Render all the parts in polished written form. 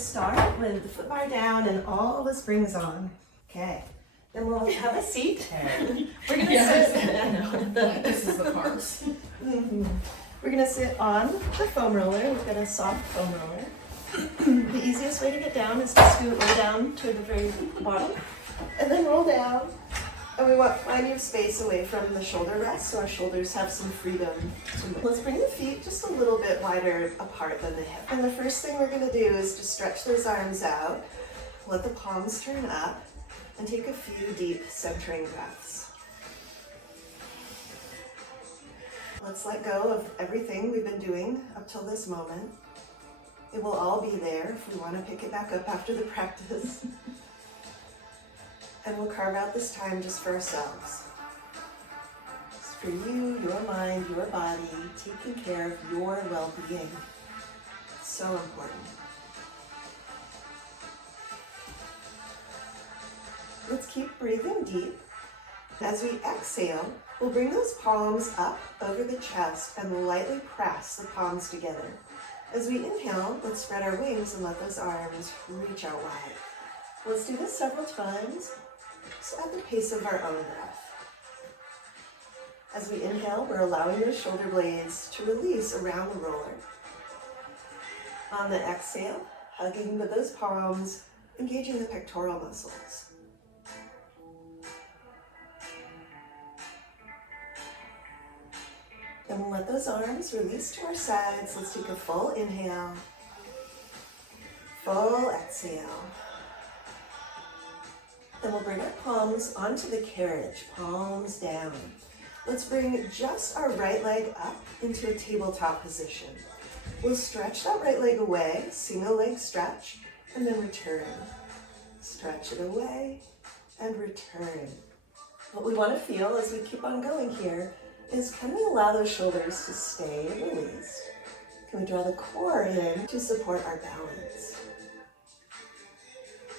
start with the foot bar down and all the springs on. Okay. Then we'll have a seat. We're gonna sit. This is the carbs. We're gonna sit on the foam roller. We've got a soft foam roller. The easiest way to get down is to scoot way down to the very bottom, and then roll down. And we want plenty of space away from the shoulder rest, so our shoulders have some freedom to move. Let's bring the feet just a little bit wider apart than the hip. And the first thing we're gonna do is to stretch those arms out, let the palms turn up, and take a few deep centering breaths. Let's let go of everything we've been doing up till this moment. It will all be there if we want to pick it back up after the practice. And we'll carve out this time just for ourselves. It's for you, your mind, your body, taking care of your well-being. It's so important. Let's keep breathing deep. As we exhale, we'll bring those palms up over the chest and lightly press the palms together. As we inhale, let's spread our wings and let those arms reach out wide. Let's do this several times, just at the pace of our own breath. As we inhale, we're allowing those shoulder blades to release around the roller. On the exhale, hugging with those palms, engaging the pectoral muscles. Then we'll let those arms release to our sides. Let's take a full inhale, full exhale. Then we'll bring our palms onto the carriage, palms down. Let's bring just our right leg up into a tabletop position. We'll stretch that right leg away, single leg stretch, and then return. Stretch it away and return. What we want to feel as we keep on going here is, can we allow those shoulders to stay released? Can we draw the core in to support our balance?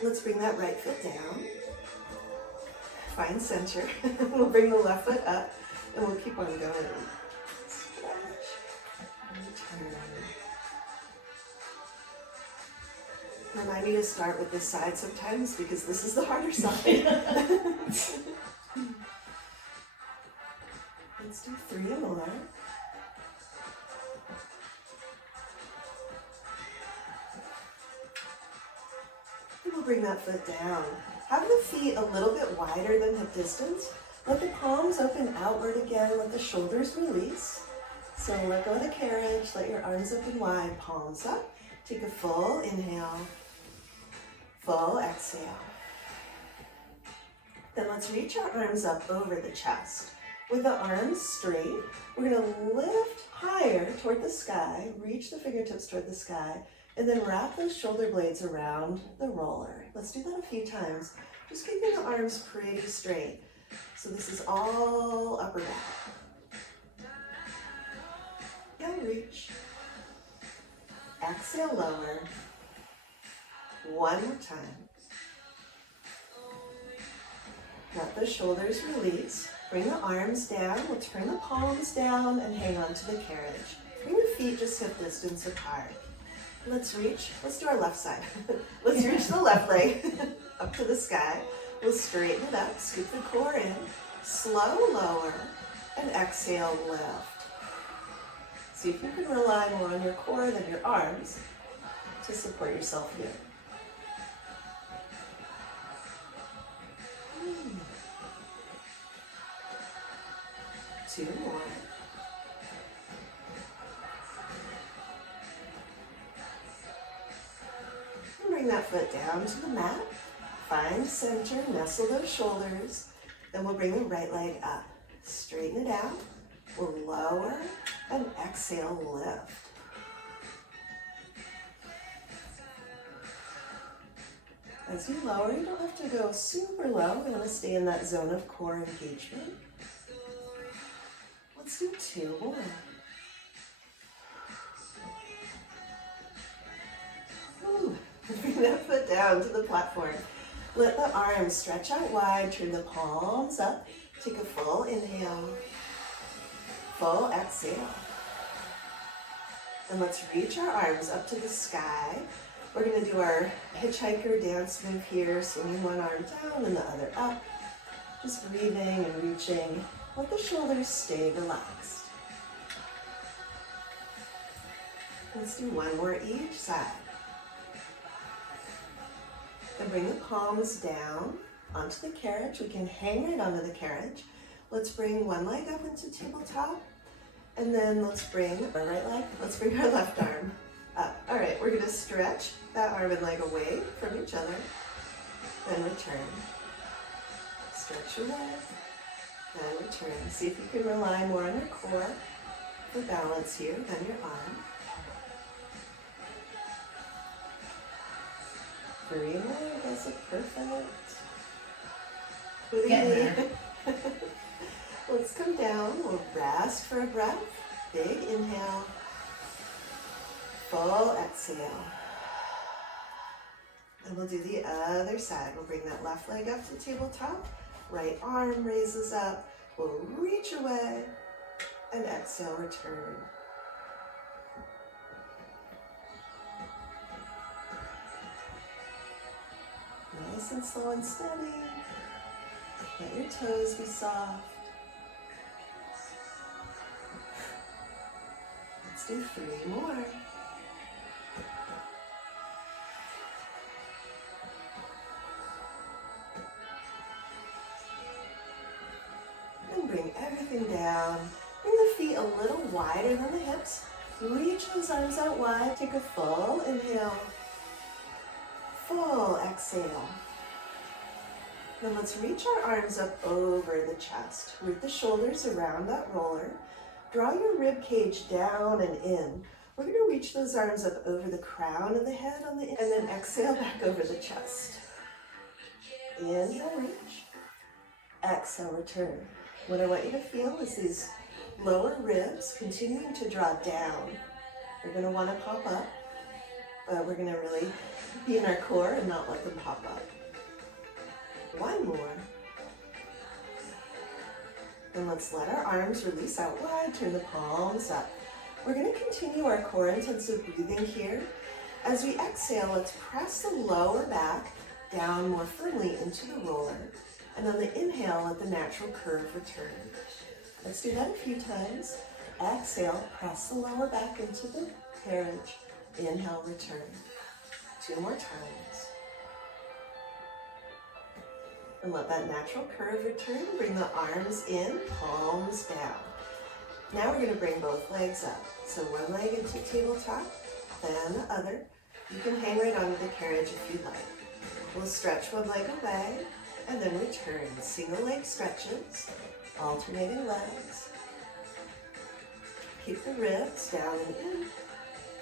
Let's bring that right foot down. Find center. We'll bring the left foot up and we'll keep on going. Stretch and return. Remind me to start with this side sometimes because this is the harder side. Let's do 3 more. And we'll bring that foot down. Have the feet a little bit wider than hip distance. Let the palms open outward again. Let the shoulders release. So let go of the carriage. Let your arms open wide, palms up. Take a full inhale, full exhale. Then let's reach our arms up over the chest. With the arms straight, we're going to lift higher toward the sky, reach the fingertips toward the sky, and then wrap those shoulder blades around the roller. Let's do that a few times. Just keeping the arms pretty straight. So this is all upper back. And reach. Exhale, lower. One more time. Let the shoulders release. Bring the arms down. We'll turn the palms down and hang on to the carriage. Bring the feet just hip distance apart. Let's reach. Let's do our left side. Let's reach the left leg up to the sky. We'll straighten it up. Scoop the core in. Slow lower. And exhale, lift. See if you can rely more on your core than your arms to support yourself here. Two more. And bring that foot down to the mat. Find center, nestle those shoulders. Then we'll bring the right leg up. Straighten it out. We'll lower and exhale, lift. As you lower, you don't have to go super low. We want to stay in that zone of core engagement. Let's do 2 more. Ooh. Bring that foot down to the platform. Let the arms stretch out wide, turn the palms up. Take a full inhale, full exhale. And let's reach our arms up to the sky. We're going to do our hitchhiker dance move here, swinging one arm down and the other up. Just breathing and reaching. Let the shoulders stay relaxed. Let's do one more each side. And bring the palms down onto the carriage. We can hang right onto the carriage. Let's bring one leg up into tabletop. And then let's bring our right leg, let's bring our left arm up. All right, we're gonna stretch that arm and leg away from each other. Then return. Stretch your leg, then return. See if you can rely more on your core for balance here than your arm. 3 more, that's a perfect. Let's come down, we'll rest for a breath. Big inhale, full exhale. And we'll do the other side. We'll bring that left leg up to tabletop, right arm raises up, we'll reach away, and exhale, return. Nice and slow and steady. Let your toes be soft. Let's do 3 more. And bring everything down. Bring the feet a little wider than the hips. Reach those arms out wide. Take a full inhale. Full exhale. Then let's reach our arms up over the chest. Root the shoulders around that roller. Draw your rib cage down and in. We're going to reach those arms up over the crown of the head on the and then exhale back over the chest. Inhale, reach. Exhale, return. What I want you to feel is these lower ribs continuing to draw down. You're going to want to pop up, but we're going to really be in our core and not let them pop up. 1 more. And let's let our arms release out wide, turn the palms up. We're going to continue our core intensive breathing here. As we exhale, let's press the lower back down more firmly into the roller. And on the inhale, let the natural curve return. Let's do that a few times. Exhale, press the lower back into the carriage. Inhale, return. 2 more times. And let that natural curve return. Bring the arms in, palms down. Now we're going to bring both legs up. So one leg into tabletop, then the other. You can hang right onto the carriage if you like. We'll stretch one leg away and then return. Single leg stretches, alternating legs. Keep the ribs down and in.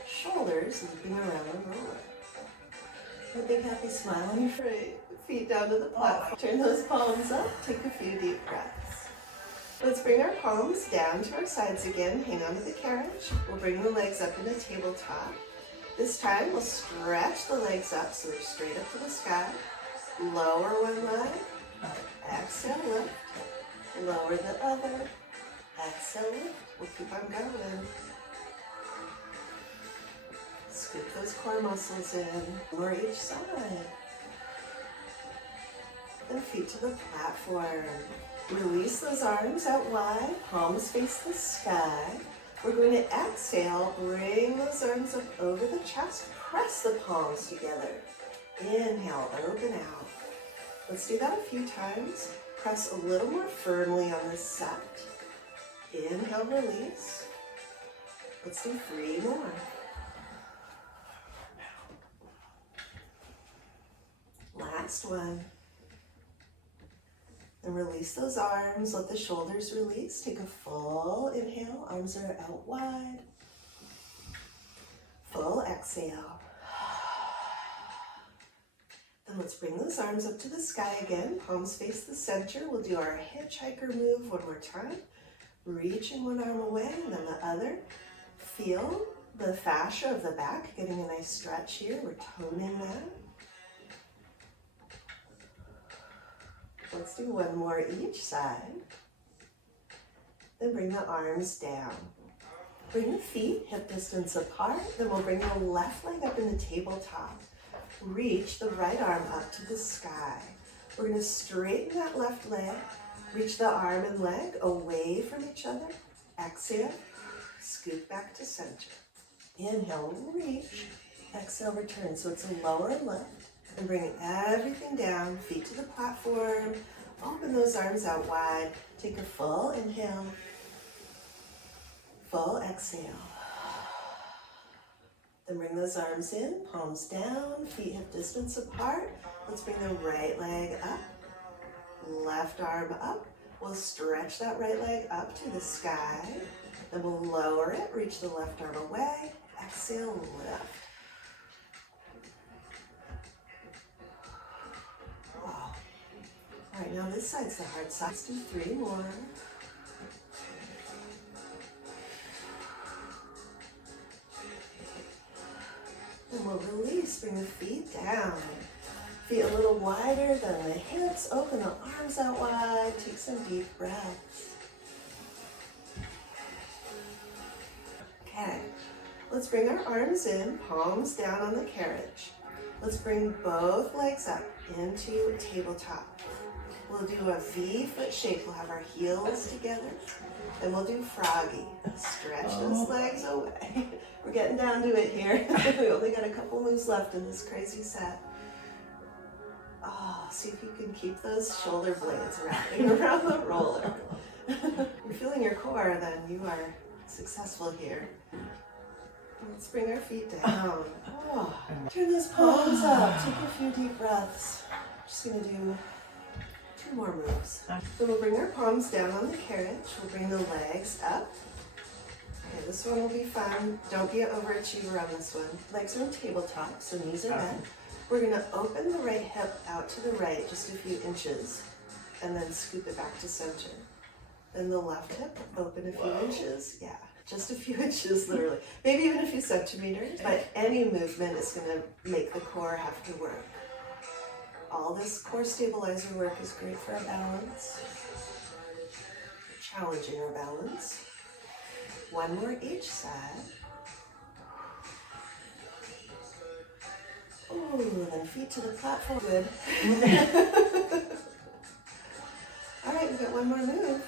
Shoulders looping around the roller. A big happy smile on your feet down to the platform. Turn those palms up, take a few deep breaths. Let's bring our palms down to our sides again, hang onto the carriage. We'll bring the legs up into tabletop. This time we'll stretch the legs up so they're straight up to the sky. Lower one leg, exhale, lift. Lower the other, exhale, lift. We'll keep on going. Scoop those core muscles in, lower each side. And feet to the platform. Release those arms out wide, palms face the sky. We're going to exhale, bring those arms up over the chest, press the palms together. Inhale, open out. Let's do that a few times. Press a little more firmly on this set. Inhale, release. Let's do 3 more. Last one. And release those arms, let the shoulders release. Take a full inhale, arms are out wide. Full exhale. Then let's bring those arms up to the sky again. Palms face the center. We'll do our hitchhiker move one more time. Reaching one arm away and then the other. Feel the fascia of the back, getting a nice stretch here. We're toning that. Let's do 1 more each side. Then bring the arms down. Bring the feet hip distance apart. Then we'll bring the left leg up in the tabletop. Reach the right arm up to the sky. We're going to straighten that left leg. Reach the arm and leg away from each other. Exhale, scoot back to center. Inhale, reach. Exhale, return. So it's a lower lift. And bring everything down, feet to the platform. Open those arms out wide. Take a full inhale. Full exhale. Then bring those arms in, palms down, feet hip distance apart. Let's bring the right leg up, left arm up. We'll stretch that right leg up to the sky. Then we'll lower it, reach the left arm away. Exhale, lift. Wow. All right, now this side's the hard side. Let's do 3 more. And we'll release, bring the feet down. Feet a little wider than the hips. Open the arms out wide. Take some deep breaths. Okay, let's bring our arms in, palms down on the carriage. Let's bring both legs up into tabletop. We'll do a V foot shape. We'll have our heels together. Then we'll do froggy. Stretch those legs away. We're getting down to it here. We only got a couple moves left in this crazy set. Oh, see if you can keep those shoulder blades wrapping around the roller. You're feeling your core, then you are successful here. Let's bring our feet down. Oh. Turn those palms up. Take a few deep breaths. Just gonna do 2 more moves. So we'll bring our palms down on the carriage. We'll bring the legs up. Okay, this one will be fun. Don't be an overachiever on this one. Legs are on tabletop, so knees are bent. We're gonna open the right hip out to the right, just a few inches, and then scoop it back to center. Then the left hip, open a few inches. Yeah, just a few inches, literally. Maybe even a few centimeters, but any movement is gonna make the core have to work. All this core stabilizer work is great for our balance, challenging our balance. 1 more each side. Ooh, then feet to the platform. Good. All right, we've got 1 more move.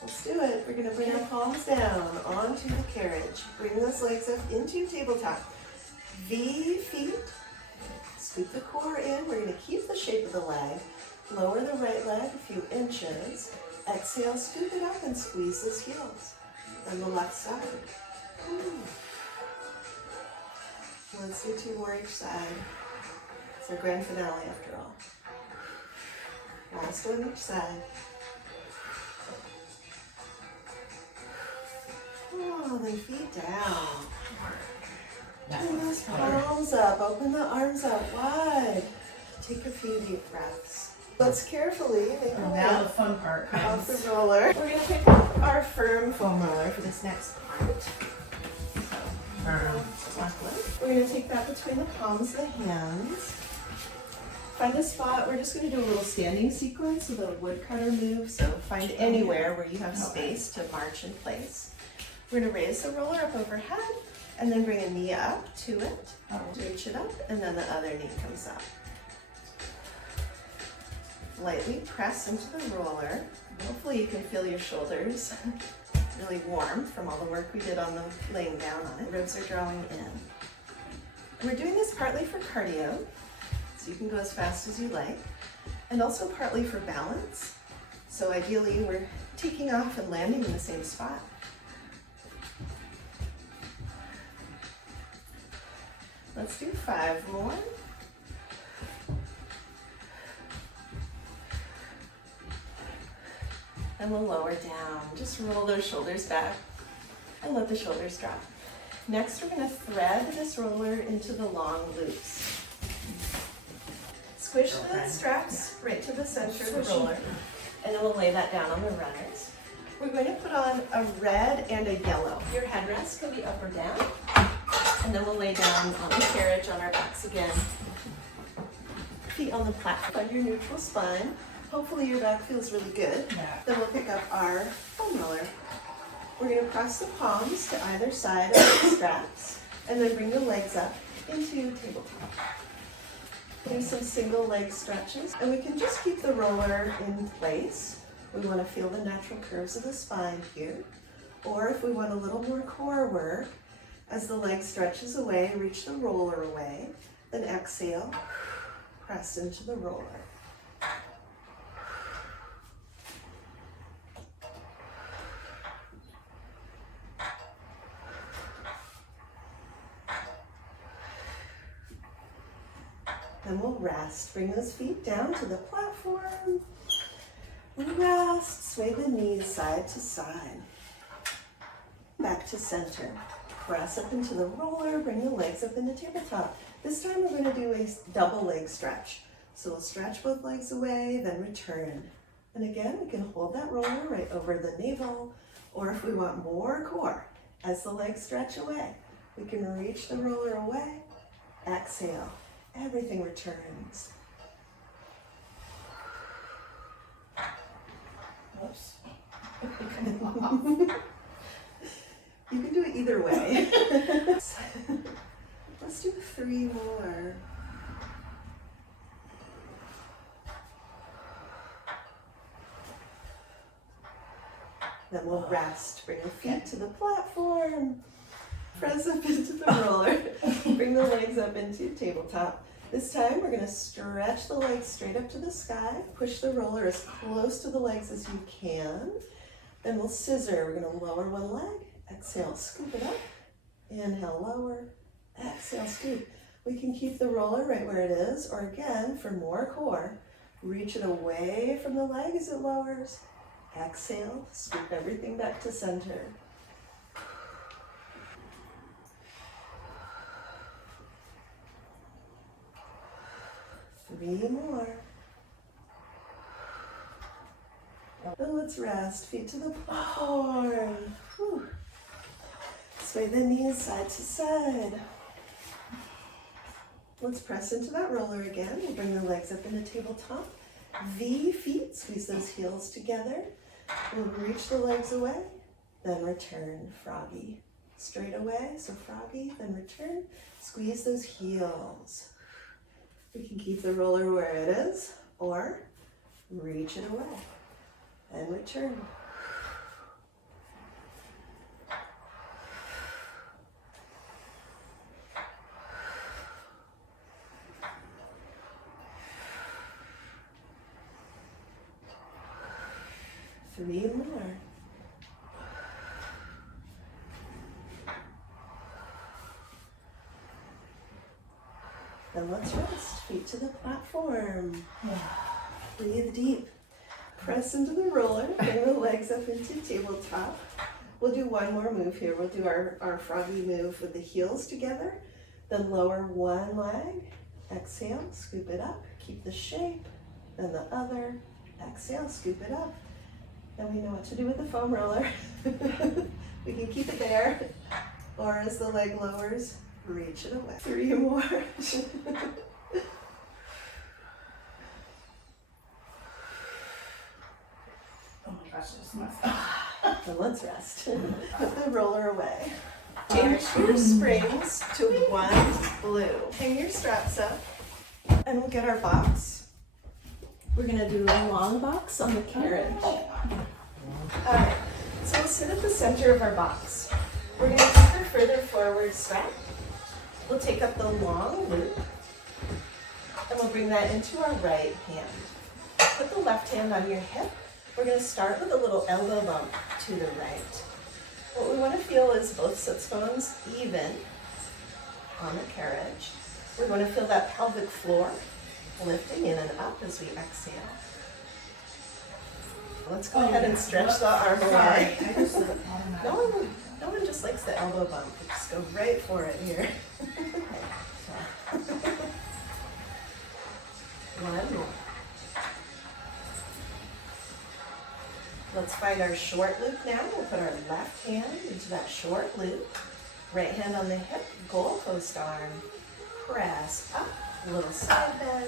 Let's do it. We're going to bring our palms down onto the carriage. Bring those legs up into tabletop. V feet. Scoop the core in. We're going to keep the shape of the leg. Lower the right leg a few inches. Exhale, scoop it up and squeeze those heels. And the left side. Let's do 2 more each side. It's our grand finale after all. Last one each side. Oh, then feet down. Turn those palms up. Open the arms out wide. Take a few deep breaths. Let's carefully make our way now the fun part comes. off the roller. We're going to pick up our firm foam roller for this next part. We're going to take that between the palms of the hands. Find a spot. We're just going to do a little standing sequence with a woodcutter move. So find anywhere where you have space to march in place. We're going to raise the roller up overhead and then bring a knee up to it. Reach it up and then the other knee comes up. Lightly press into the roller. Hopefully you can feel your shoulders really warm from all the work we did on the laying down on it. Ribs are drawing in. And we're doing this partly for cardio, so you can go as fast as you like, and also partly for balance. So ideally we're taking off and landing in the same spot. Let's do 5 more. And we'll lower down. Just roll those shoulders back and let the shoulders drop. Next, we're going to thread this roller into the long loops. Squish the straps right to the center of the roller, and then we'll lay that down on the runners. We're going to put on a red and a yellow. Your headrest can be up or down, and then we'll lay down on the carriage on our backs again. Feet on the platform. Find your neutral spine. Hopefully your back feels really good. Yeah. Then we'll pick up our foam roller. We're going to press the palms to either side of the straps and then bring the legs up into tabletop. Do some single leg stretches, and we can just keep the roller in place. We want to feel the natural curves of the spine here. Or if we want a little more core work, as the leg stretches away, reach the roller away, then exhale, press into the roller. Then we'll rest. Bring those feet down to the platform. Rest. Sway the knees side to side. Back to center. Press up into the roller. Bring the legs up into tabletop. This time we're going to do a double leg stretch. So we'll stretch both legs away, then return. And again, we can hold that roller right over the navel, or if we want more core, as the legs stretch away, we can reach the roller away. Exhale. Everything returns. Whoops. You can do it either way. Let's do 3 more. Then we'll rest. Bring the feet to the platform. Press up into the roller. Bring the legs up into tabletop. This time we're going to stretch the legs straight up to the sky. Push the roller as close to the legs as you can. Then we'll scissor. We're going to lower one leg. Exhale, scoop it up. Inhale, lower. Exhale, scoop. We can keep the roller right where it is, or again, for more core, reach it away from the leg as it lowers. Exhale, scoop everything back to center. Three more. And let's rest. Feet to the platform. Whew. Sway the knees side to side. Let's press into that roller again. We'll bring the legs up into tabletop. V feet. Squeeze those heels together. We'll reach the legs away. Then return. Froggy. Straight away. So froggy. Then return. Squeeze those heels. We can keep the roller where it is, or reach it away and return. Three more. Then let's rest. Feet to the platform. Breathe deep. Press into the roller. Bring the legs up into tabletop. We'll do one more move here. We'll do our froggy move with the heels together. Then lower one leg. Exhale, scoop it up. Keep the shape. Then the other. Exhale, scoop it up. Then we know what to do with the foam roller. We can keep it there. Or as the leg lowers, reach it away. Three more. Oh my gosh, I just messed up. Then let's rest. Put the roller away. Change your springs to one blue. Hang your straps up, and we'll get our box. We're gonna do a long box on the carriage. Alright, so we'll sit at the center of our box. We're gonna keep our further forward strap. We'll take up the long loop, and we'll bring that into our right hand. Put the left hand on your hip. We're going to start with a little elbow bump to the right. What we want to feel is both sits bones even on the carriage. We're going to feel that pelvic floor lifting in and up as we exhale. Let's go ahead and stretch the arm away. No one just likes the elbow bump. Just go right for it here. One more. Let's find our short loop now. We'll put our left hand into that short loop. Right hand on the hip, goalpost arm. Press up, a little side bend,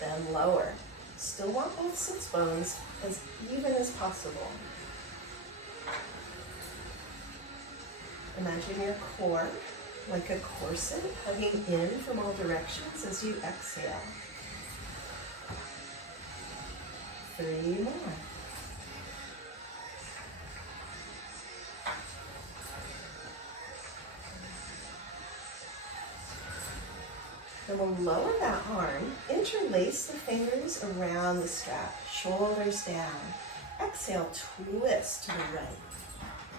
then lower. Still want both sits bones as even as possible. Imagine your core like a corset hugging in from all directions as you exhale. 3 more. Then we'll lower that arm, interlace the fingers around the strap, shoulders down. Exhale, twist to the right.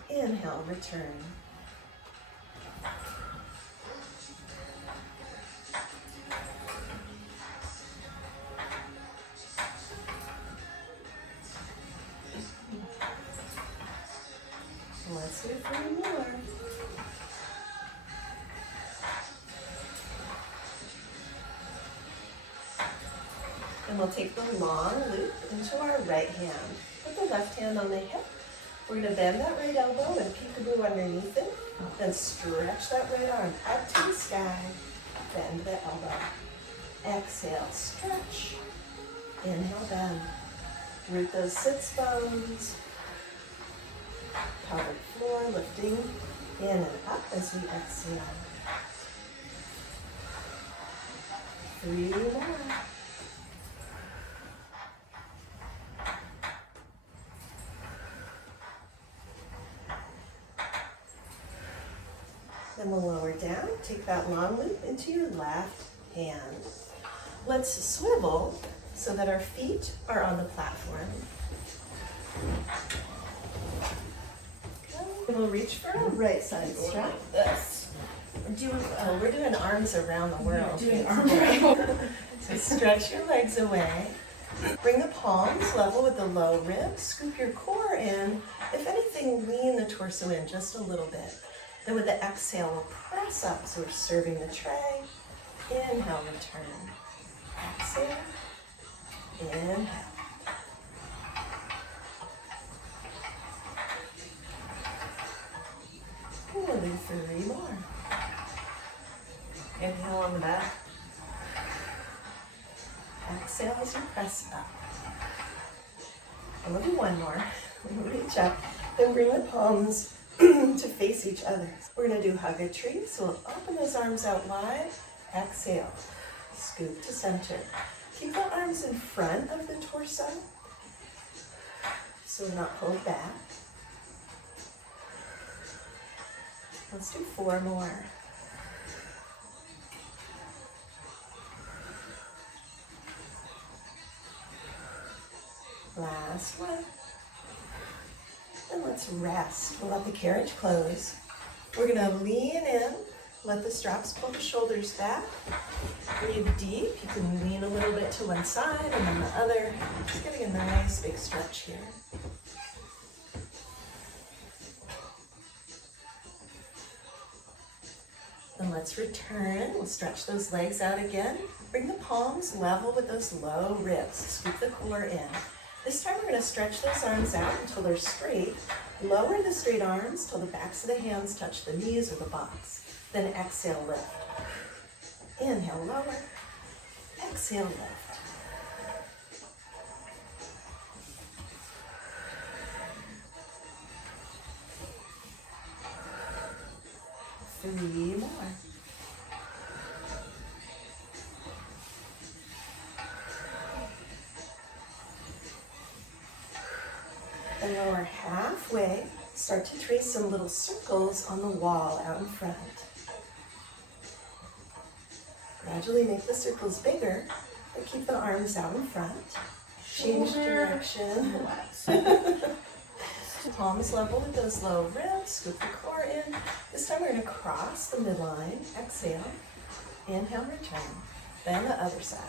Inhale, return. Let's do 3 more. And we'll take the long loop into our right hand. Put the left hand on the hip. We're going to bend that right elbow and peekaboo underneath it. Then stretch that right arm up to the sky. Bend the elbow. Exhale, stretch. Inhale, bend. Root those sits bones. Pelvic floor lifting in and up as we exhale. 3 more. Then we'll lower down, take that long loop into your left hand. Let's swivel so that our feet are on the platform. Okay. We'll reach for our right side strap. Like this. We're doing arms around the world. We're doing arms around. So stretch your legs away. Bring the palms level with the low ribs. Scoop your core in. If anything, lean the torso in just a little bit. Then with the exhale, we'll press up so we're serving the tray. Inhale, return. Exhale. Inhale. We'll do 3 more. Inhale on the back. Exhale as you press up. And we'll do 1 more. Reach up, then bring the palms to face each other. We're going to do hug a tree, so we'll open those arms out wide. Exhale, scoop to center. Keep the arms in front of the torso, so we're not pulled back. Let's do 4 more. Last one. Then let's rest. We'll let the carriage close. We're going to lean in, let the straps pull the shoulders back. Breathe deep. You can lean a little bit to one side and then the other. Just getting a nice big stretch here. Then let's return. We'll stretch those legs out again. Bring the palms level with those low ribs. Scoop the core in. This time we're going to stretch those arms out until they're straight. Lower the straight arms till the backs of the hands touch the knees or the box. Then exhale, lift. Inhale, lower. Exhale, lift. Three more. And lower halfway, start to trace some little circles on the wall out in front. Gradually make the circles bigger, but keep the arms out in front. Change direction. Palms level with those low ribs, scoop the core in. This time we're going to cross the midline. Exhale. Inhale, return. Then the other side.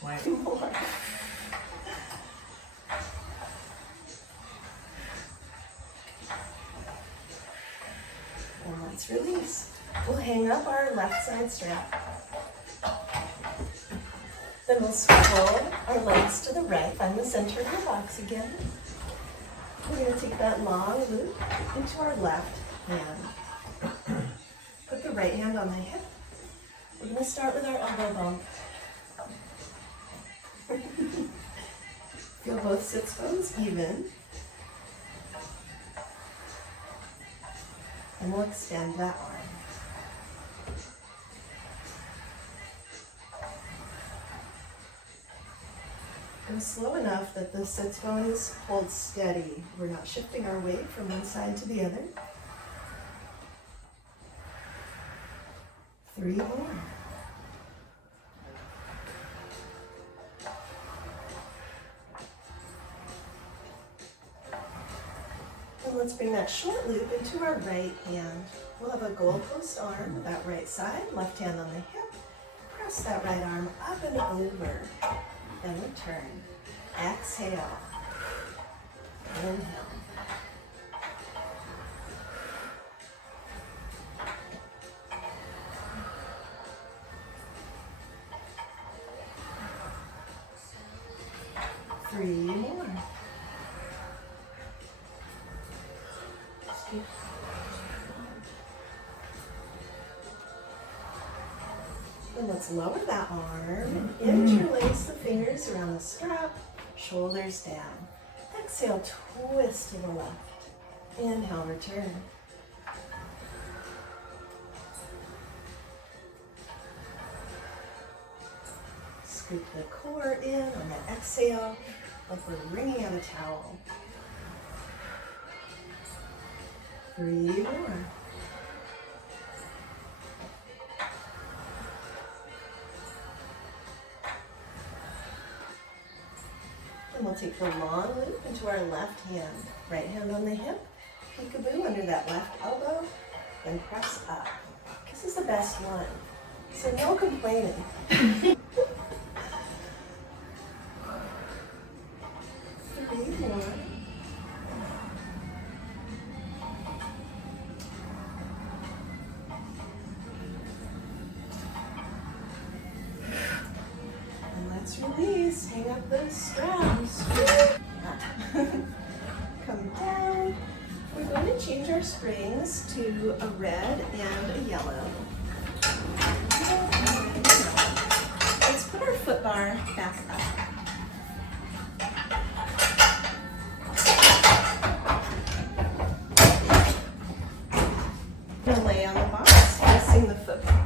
One more. And let's release. We'll hang up our left side strap. Then we'll swivel our legs to the right. Find the center of your box again. We're going to take that long loop into our left hand. Put the right hand on the hip. We're going to start with our elbow bump. Feel both sits bones even. And we'll extend that arm. Go slow enough that the sits bones hold steady. We're not shifting our weight from one side to the other. 3 more. And let's bring that short loop into our right hand. We'll have a goalpost arm with that right side, left hand on the hip. Press that right arm up and over. Then return. Exhale. Inhale. Three more. And let's lower that arm, interlace the fingers around the strap, shoulders down. Exhale, twist to the left. Inhale, return. Scoop the core in on the exhale, like we're wringing out a towel. 3 more. And we'll take the long loop into our left hand. Right hand on the hip, peekaboo under that left elbow, and press up. This is the best one, so no complaining. 3 more. Let's release, hang up those straps. Come down. We're going to change our springs to a red and a yellow. Let's put our foot bar back up. We're going to lay on the box, pressing the foot bar.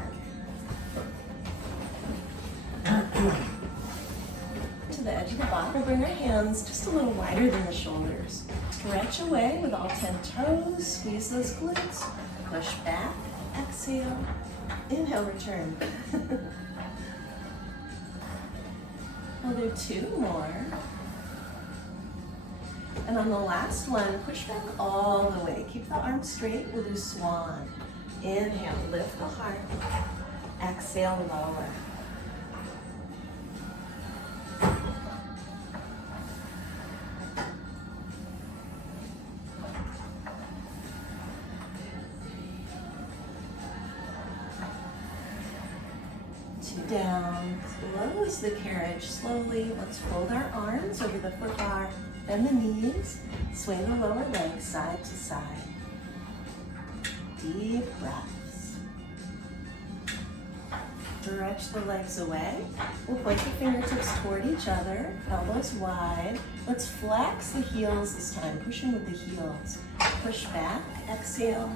The edge of the box. We'll bring our hands just a little wider than the shoulders. Stretch away with all 10 toes. Squeeze those glutes. Push back. Exhale. Inhale, return. We'll do 2 more. And on the last one, push back all the way. Keep the arms straight. We'll do swan. Inhale, lift the heart. Exhale, lower. Down, close the carriage slowly. Let's fold our arms over the foot bar, bend the knees, sway the lower leg side to side. Deep breaths. Stretch the legs away. We'll point the fingertips toward each other, elbows wide. Let's flex the heels this time, pushing with the heels. Push back, exhale,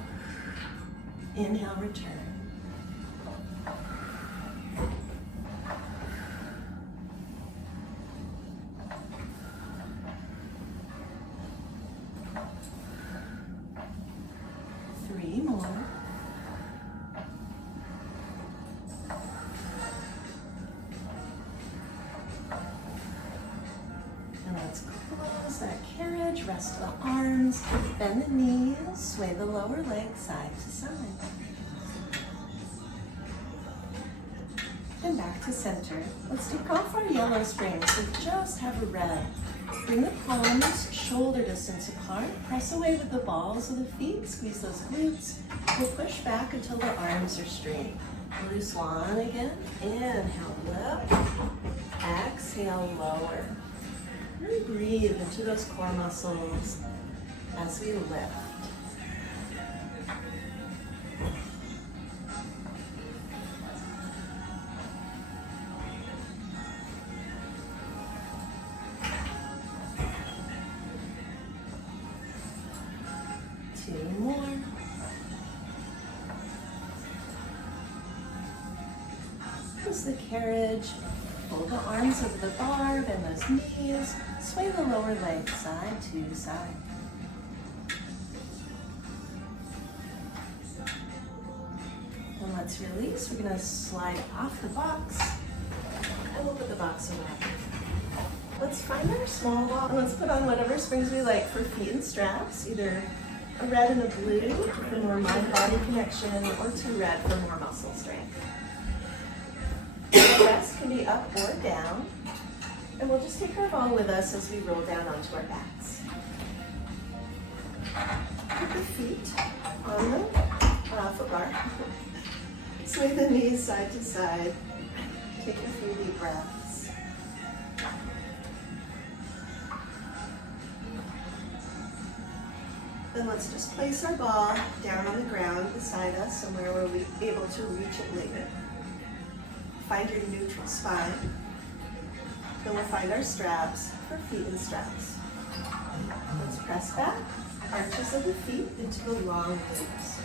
inhale, return. Rest the arms, bend the knees, sway the lower leg side to side. And back to center. Let's take off our yellow springs, so just have a red. Bring the palms shoulder distance apart. Press away with the balls of the feet. Squeeze those glutes. We'll push back until the arms are straight. We'll do swan again. Inhale, lift. Exhale, lower. Really breathe into those core muscles as we lift. the carriage. Fold the arms over the bar, bend those knees, sway the lower leg side to side. And let's release. We're going to slide off the box, and we'll put the box away. Let's find our small ball, and let's put on whatever springs we like for feet and straps, either a red and a blue for more mind-body connection, or two red for more muscle strength. The rest can be up or down, and we'll just take our ball with us as we roll down onto our backs. Put the feet on the foot bar. Sway the knees side to side. Take a few deep breaths. Then let's just place our ball down on the ground beside us, somewhere where we'll be able to reach it later. Find your neutral spine. Then we'll find our straps for feet and straps. Let's press back, arches of the feet into the long glutes.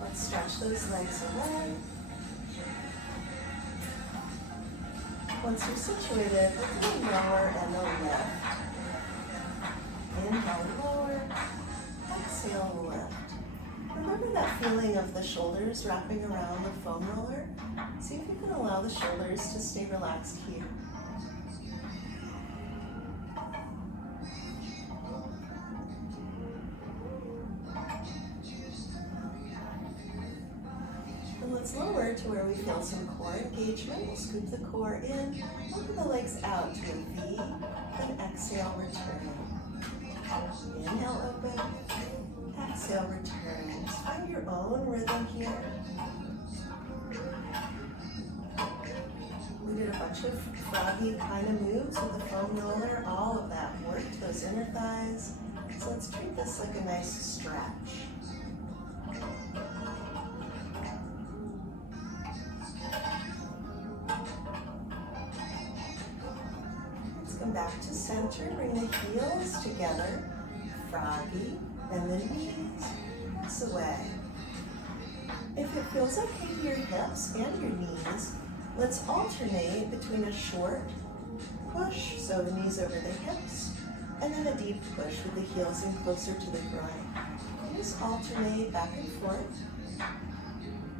Let's stretch those legs away. Once you're situated, we're going to lower and a lift. Inhale, lower. Exhale, lift. Remember that feeling of the shoulders wrapping around the foam roller? See if you can allow the shoulders to stay relaxed here. And let's lower to where we feel some core engagement. We'll scoop the core in, open the legs out to a V, then exhale, return. Inhale, open. Exhale, return. Just find your own rhythm here. We did a bunch of froggy kind of moves with the foam roller. All of that worked those inner thighs. So let's treat this like a nice stretch. Let's come back to center. Bring the heels together. Froggy. Bend the knees. Press away. If it feels okay to your hips and your knees, let's alternate between a short push, so the knees over the hips, and then a deep push with the heels in closer to the groin. You just alternate back and forth.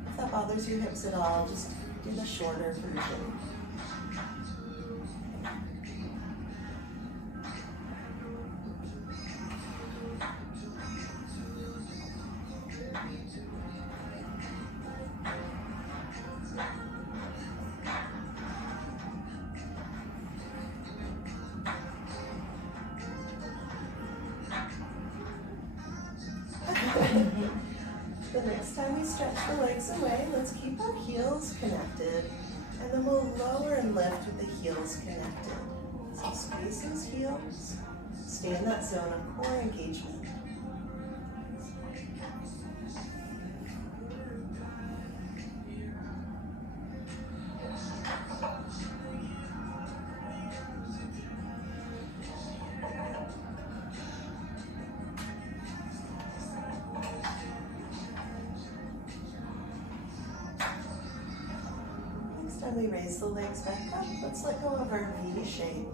If that bothers your hips at all, just do the shorter version. The next time we stretch the legs away, let's keep our heels connected, and then we'll lower and lift with the heels connected. So squeeze those heels, stay in that zone of core engagement. Time we raise the legs back up, let's let go of our V shape.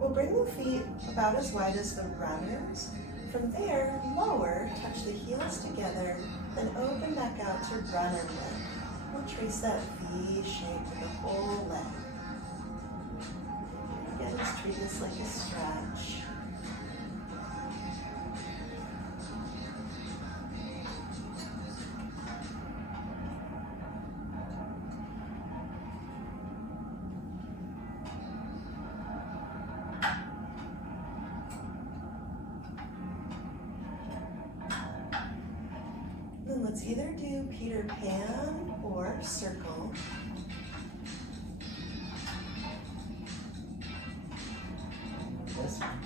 We'll bring the feet about as wide as the runners. From there, lower, touch the heels together, then open back out to runner leg. We'll trace that V shape with the whole leg. Again, let's treat this like a stretch. Let's either do Peter Pan or circle. This one.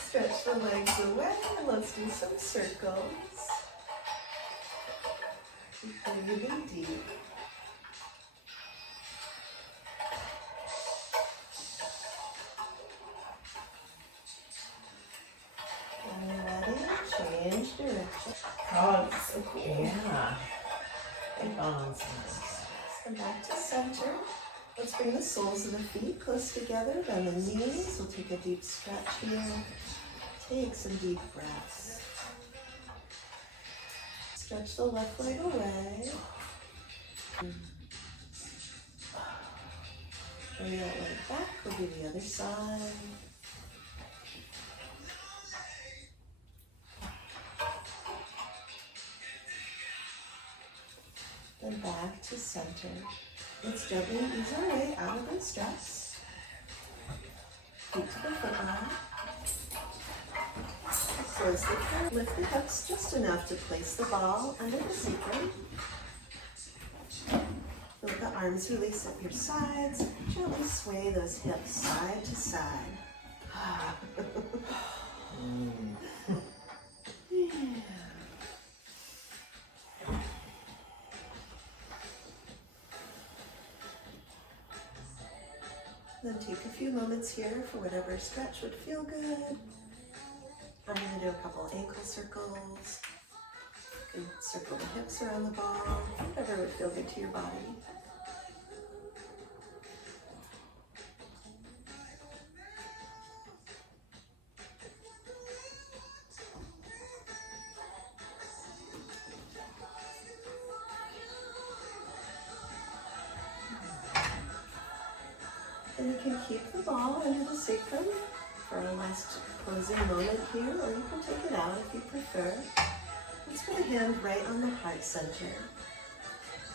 Stretch the legs away and let's do some circles. Keep breathing deep. Change direction. Oh, it's so cool. Yeah. Big balance. Come back to center. Let's bring the soles of the feet close together. Bend the knees. We'll take a deep stretch here. Take some deep breaths. Stretch the left leg away. Bring that leg back. We'll do the other side. Then back to center. Let's gently ease our way out of the stress. Feet to the foot line. Close the curve. Lift the hips just enough to place the ball under the sacrum. Let the arms release at your sides. Gently sway those hips side to side. Then take a few moments here for whatever stretch would feel good. I'm going to do a couple ankle circles. You can circle the hips around the ball, whatever would feel good to your body. And you can keep the ball under the sacrum for a last closing moment here, or you can take it out if you prefer. Let's put a hand right on the heart center.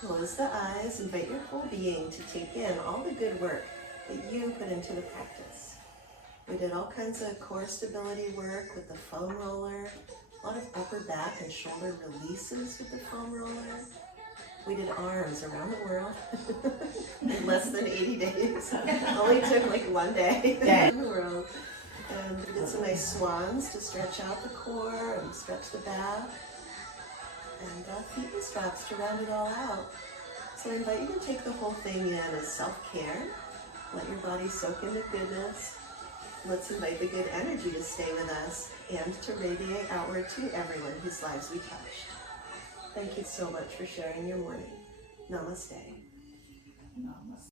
Close the eyes, invite your whole being to take in all the good work that you put into the practice. We did all kinds of core stability work with the foam roller, a lot of upper back and shoulder releases with the foam roller. We did arms around the world in less than 80 days. Only took like one day around the world. And we did some nice swans to stretch out the core and stretch the back. And feet and straps to round it all out. So I invite you to take the whole thing in as self-care. Let your body soak in the goodness. Let's invite the good energy to stay with us and to radiate outward to everyone whose lives we touched. Thank you so much for sharing your morning. Namaste. Namaste.